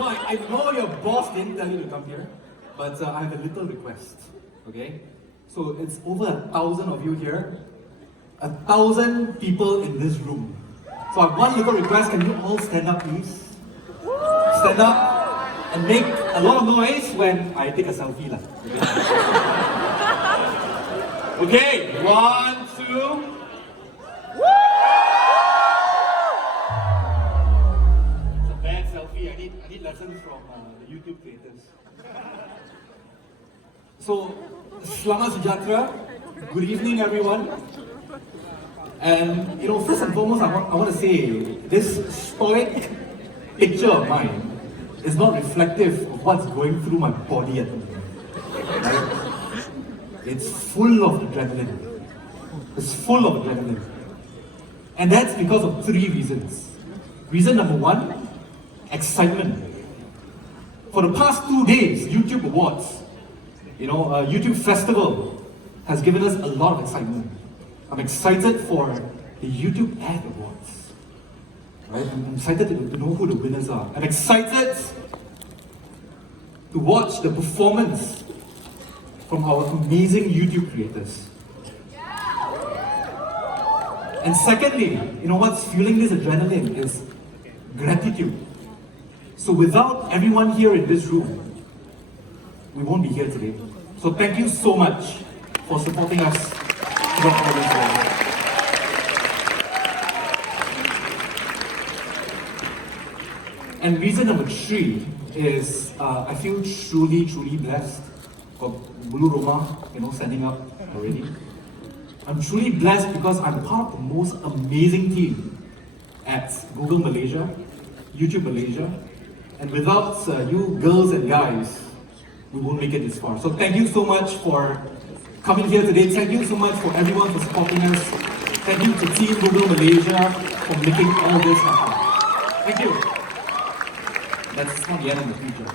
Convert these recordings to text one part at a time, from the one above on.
No, I know your boss didn't tell you to come here, but I have a little request, okay? So it's over 1,000 of you here, 1,000 people in this room. So I have one little request, can you all stand up please? Stand up and make a lot of noise when I take a selfie. Okay, 1, 2. It's a bad selfie, I need lessons from the YouTube creators. So, Selamat Sejahtera, good evening everyone. And first and foremost, I want to say this stoic picture of mine is not reflective of what's going through my body at the moment. Right? It's full of adrenaline. It's full of adrenaline. And that's because of 3 reasons. Reason number 1, excitement. For the past 2 days, YouTube Awards, YouTube Festival has given us a lot of excitement. I'm excited for the YouTube Ad Awards. Right? I'm excited to know who the winners are. I'm excited to watch the performance from our amazing YouTube creators. And secondly, what's fueling this adrenaline is gratitude. So without everyone here in this room, we won't be here today. So thank you so much for supporting us throughout all this while. And reason number 3 is I feel truly blessed. Got Bulu Roma, standing up already. I'm truly blessed because I'm part of the most amazing team at Google Malaysia, YouTube Malaysia. And without you girls and guys, we won't make it this far. So thank you so much for coming here today. Thank you so much for everyone for supporting us. Thank you to Team Google Malaysia for making all this happen. Thank you. That's not yet in the future.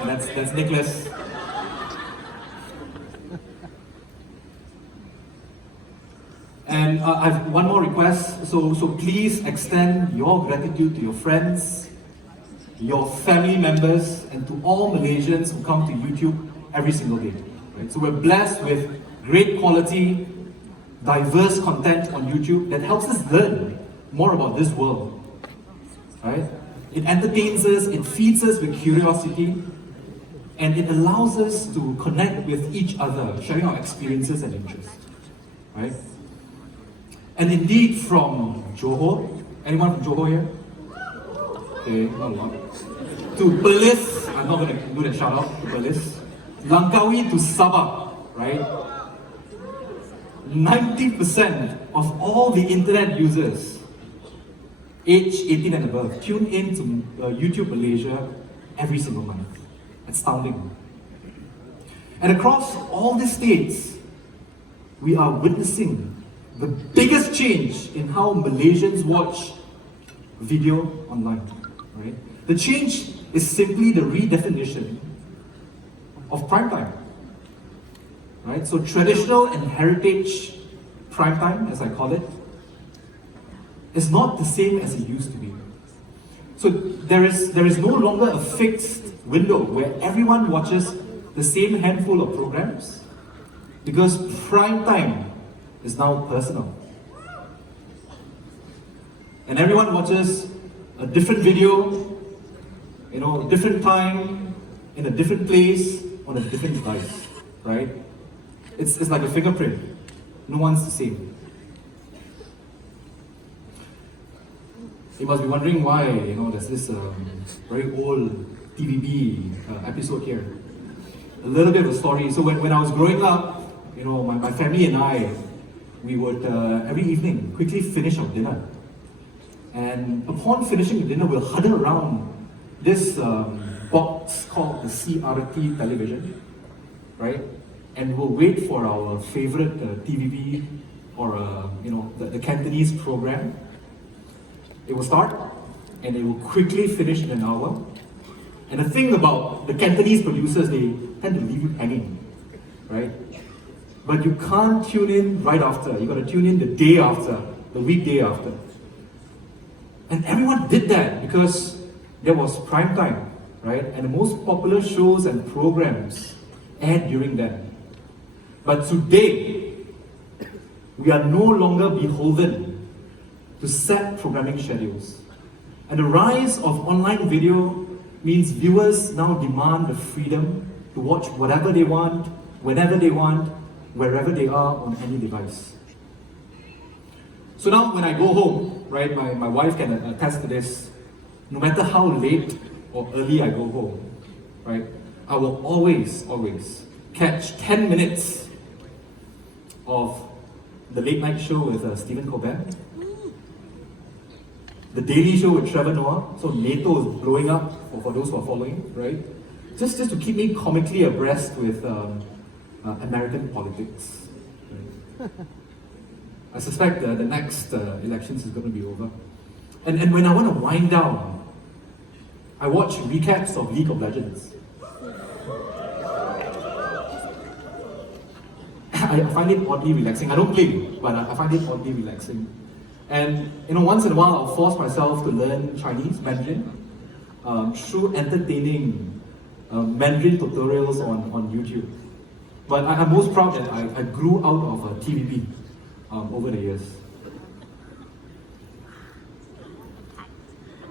And that's Nicholas. And I have one more request. So please extend your gratitude to your friends, your family members, and to all Malaysians who come to YouTube every single day. Right? So we're blessed with great quality, diverse content on YouTube that helps us learn more about this world. Right? It entertains us, it feeds us with curiosity, and it allows us to connect with each other, sharing our experiences and interests. Right? And indeed, from Johor, anyone from Johor here? Okay, not a lot. To Perlis, I'm not going to do that shout out to Perlis. Langkawi to Sabah, right? 90% of all the internet users age 18 and above tune in to YouTube Malaysia every single month. Astounding. And across all the states, we are witnessing the biggest change in how Malaysians watch video online. Right? The change is simply the redefinition of prime time. Right? So traditional and heritage prime time, as I call it, is not the same as it used to be. So there is no longer a fixed window where everyone watches the same handful of programs, because prime time is now personal. And everyone watches a different video, different time, in a different place, on a different device, right? It's like a fingerprint. No one's the same. You must be wondering why, there's this very old TVB episode here. A little bit of a story. So when I was growing up, my family and I, we would every evening quickly finish our dinner. And upon finishing the dinner, we'll huddle around this box called the CRT television, right? And we'll wait for our favorite TVB or the Cantonese program. It will start and it will quickly finish in an hour. And the thing about the Cantonese producers, they tend to leave you hanging, right? But you can't tune in right after. You got to tune in the day after, the weekday after. And everyone did that because there was prime time, right? And the most popular shows and programs aired during that. But today, we are no longer beholden to set programming schedules. And the rise of online video means viewers now demand the freedom to watch whatever they want, whenever they want, wherever they are on any device. So now when I go home, right, my wife can attest to this, no matter how late or early I go home, right, I will always catch 10 minutes of the late night show with Stephen Colbert, the Daily Show with Trevor Noah, so NATO is blowing up for those who are following, right? Just to keep me comically abreast with American politics. Right? I suspect the next elections is going to be over. And when I want to wind down, I watch recaps of League of Legends. I find it oddly relaxing. I don't play, but I find it oddly relaxing. And once in a while, I'll force myself to learn Chinese, Mandarin, through entertaining Mandarin tutorials on YouTube. But I'm most proud that I grew out of TVB over the years.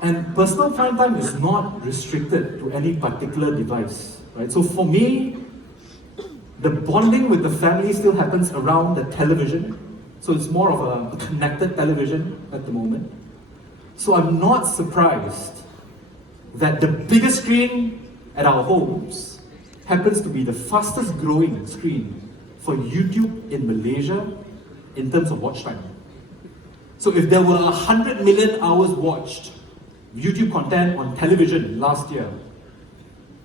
And personal prime time is not restricted to any particular device, right? So for me, the bonding with the family still happens around the television. So it's more of a connected television at the moment. So I'm not surprised that the biggest screen at our homes happens to be the fastest growing screen for YouTube in Malaysia in terms of watch time. So if there were 100 million hours watched YouTube content on television last year,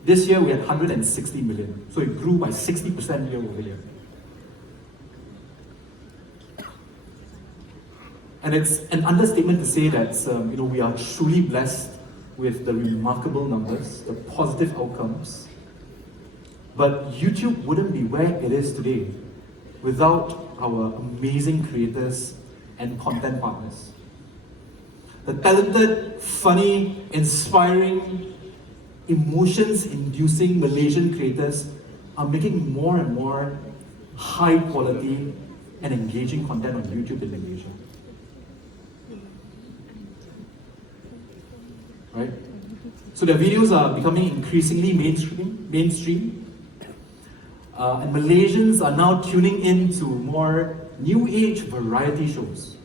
this year we had 160 million. So it grew by 60% year over year. And it's an understatement to say that we are truly blessed with the remarkable numbers, the positive outcomes. But YouTube wouldn't be where it is today without our amazing creators and content partners. The talented, funny, inspiring, emotions-inducing Malaysian creators are making more and more high quality and engaging content on YouTube in Malaysia. Right? So their videos are becoming increasingly mainstream. And Malaysians are now tuning into more new age variety shows.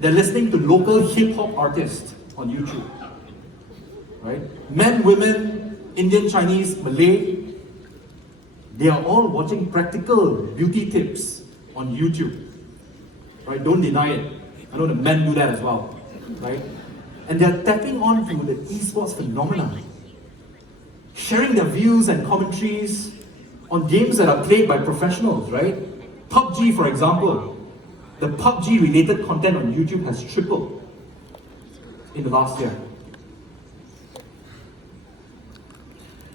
They're listening to local hip-hop artists on YouTube. Right? Men, women, Indian, Chinese, Malay, they are all watching practical beauty tips on YouTube. Right? Don't deny it. I know the men do that as well. Right? And they're tapping on to the esports phenomenon, sharing their views and commentaries on games that are played by professionals, right? PUBG, for example. The PUBG-related content on YouTube has tripled in the last year.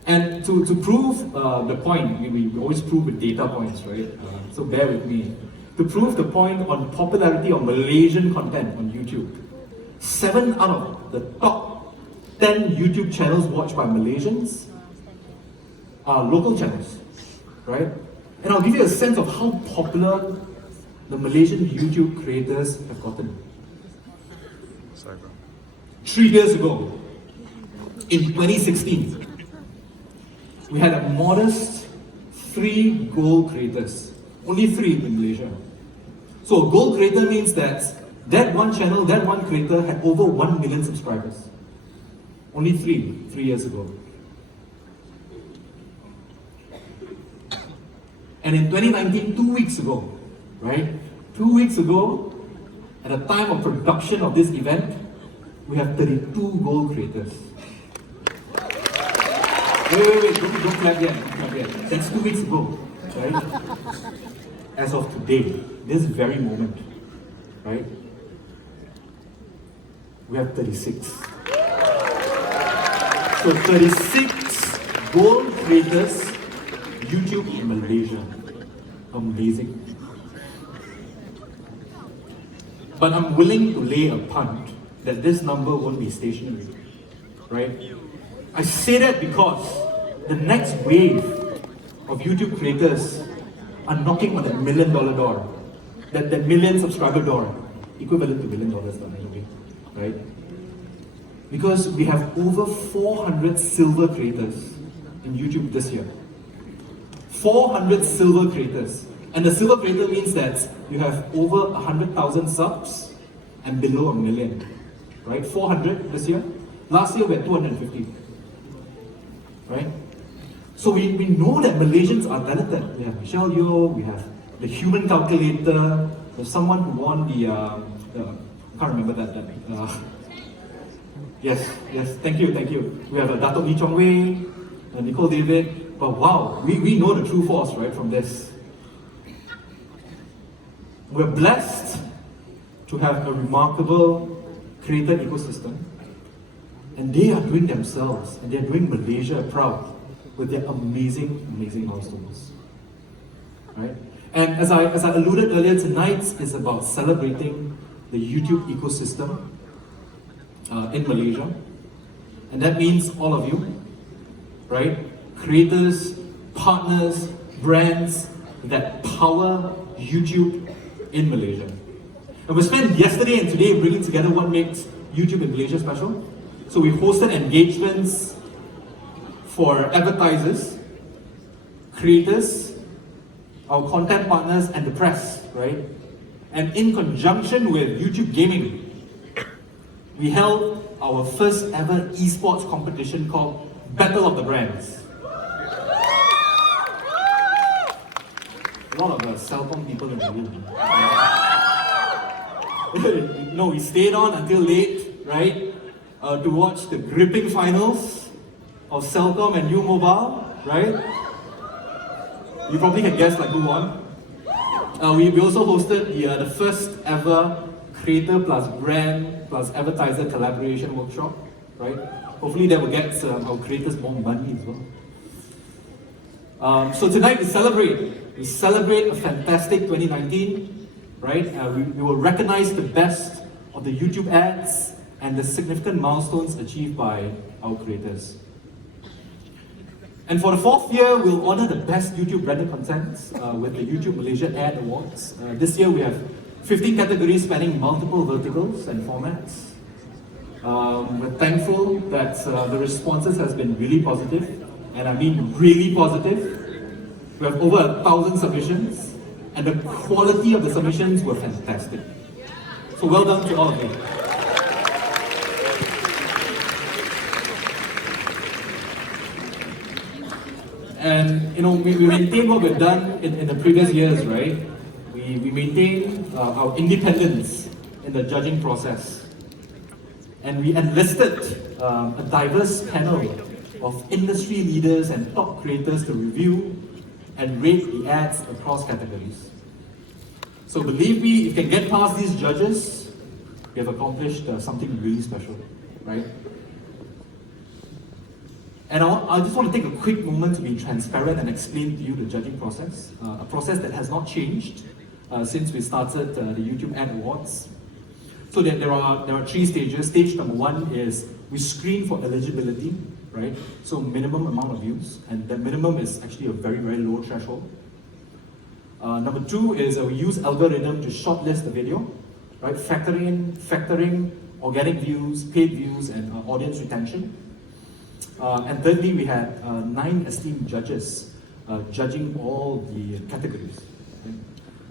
And to prove the point, we always prove with data points, right? So bear with me. To prove the point on popularity of Malaysian content on YouTube, 7 out of the top 10 YouTube channels watched by Malaysians are local channels, right? And I'll give you a sense of how popular the Malaysian YouTube creators have gotten. 3 years ago, in 2016, we had a modest 3 gold creators. Only 3 in Malaysia. So a gold creator means that one channel, that one creator had over 1 million subscribers. Only 3 years ago. And in 2019, 2 weeks ago, right? 2 weeks ago, at the time of production of this event, we have 32 gold creators. Wait, don't clap yet. That's 2 weeks ago, right? As of today, this very moment, right? We have 36. So 36 gold creators, YouTube in Malaysia. Amazing. But I'm willing to lay a punt that this number won't be stationary, right? I say that because the next wave of YouTube creators are knocking on that $1 million door, that million subscriber door, equivalent to $1 million anyway, right? Because we have over 400 silver creators in YouTube this year. 400 silver creators. And the silver creator means that you have over 100,000 subs and below 1 million, right? 400 this year. Last year we had 250, right? So we know that Malaysians are talented. We have Michelle Yeoh, we have the human calculator, there's someone who won the, I can't remember that. Yes, thank you. We have Dato' Lee Chong Wei, Nicole David, but wow, we know the true force, right, from this. We're blessed to have a remarkable creator ecosystem, and they are doing themselves, and they're doing Malaysia proud with their amazing milestones, right? And as I alluded earlier, tonight is about celebrating the YouTube ecosystem in Malaysia, and that means all of you, right? Creators, partners, brands that power YouTube in Malaysia. And we spent yesterday and today bringing together what makes YouTube in Malaysia special. So we hosted engagements for advertisers, creators, our content partners, and the press, right? And in conjunction with YouTube Gaming, we held our first ever esports competition called Battle of the Brands. A lot of the Cellcom people in the room. No, we stayed on until late, right? To watch the gripping finals of Cellcom and U Mobile, right? You probably can guess like who won. We also hosted the first ever creator plus brand plus advertiser collaboration workshop, right? Hopefully that will get our creators more money as well. So tonight we celebrate a fantastic 2019, right? We will recognize the best of the YouTube ads and the significant milestones achieved by our creators. And for the fourth year, we'll honor the best YouTube branded content with the YouTube Malaysia Ad Awards. This year we have 15 categories spanning multiple verticals and formats. We're thankful that the responses has been really positive, and I mean really positive. We have over 1,000 submissions, and the quality of the submissions were fantastic. So well done to all of you. And we maintain what we've done in the previous years, right? We maintain our independence in the judging process. And we enlisted a diverse panel of industry leaders and top creators to review and rate the ads across categories. So believe me, if you can get past these judges, we have accomplished something really special, right? And I just want to take a quick moment to be transparent and explain to you the judging process, a process that has not changed since we started the YouTube Ad Awards. So there are 3 stages. Stage number 1 is we screen for eligibility, right? So minimum amount of views, and that minimum is actually a very low threshold. Number 2 is we use algorithm to shortlist the video, right? Factoring organic views, paid views, and audience retention. And thirdly, we had 9 esteemed judges judging all the categories. Okay?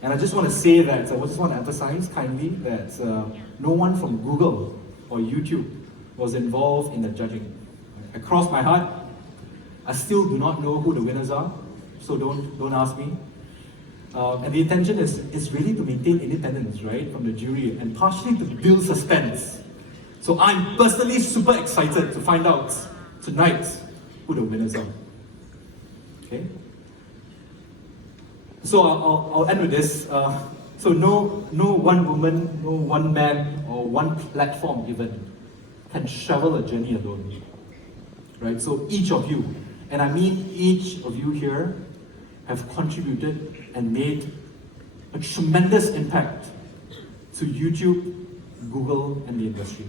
And I just want to say that, I just want to emphasize kindly that no one from Google or YouTube was involved in the judging. Across my heart, I still do not know who the winners are, so don't ask me. And the intention is really to maintain independence, right, from the jury, and partially to build suspense. So I'm personally super excited to find out tonight who the winners are. Okay? So I'll end with this. So no one woman, no one man, or one platform even can travel a journey alone. Right? So each of you, and I mean each of you here, have contributed and made a tremendous impact to YouTube Google, and the industry.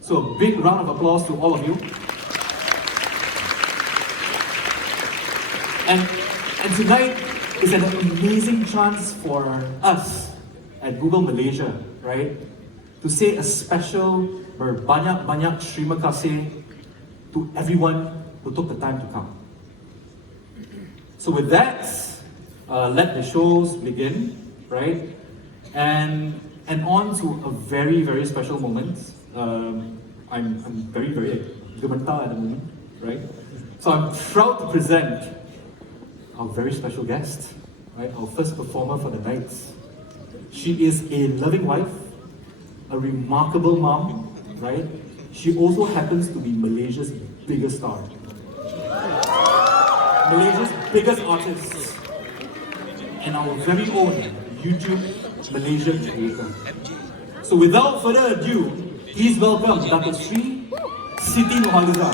So a big round of applause to all of you. And tonight is an amazing chance for us at Google Malaysia, right, to say a special berbanyak-banyak terima kasih to everyone who took the time to come. So with that, let the shows begin, right? And on to a very, very special moment. I'm very, very gemetar at the moment, right? So I'm proud to present our very special guest, right? Our first performer for the night. She is a loving wife, a remarkable mom, right? She also happens to be Malaysia's biggest star. Malaysia's biggest artist. And our very own YouTube Malaysia creator. So without further ado, please welcome Dato' Sri Siti Nurhaliza.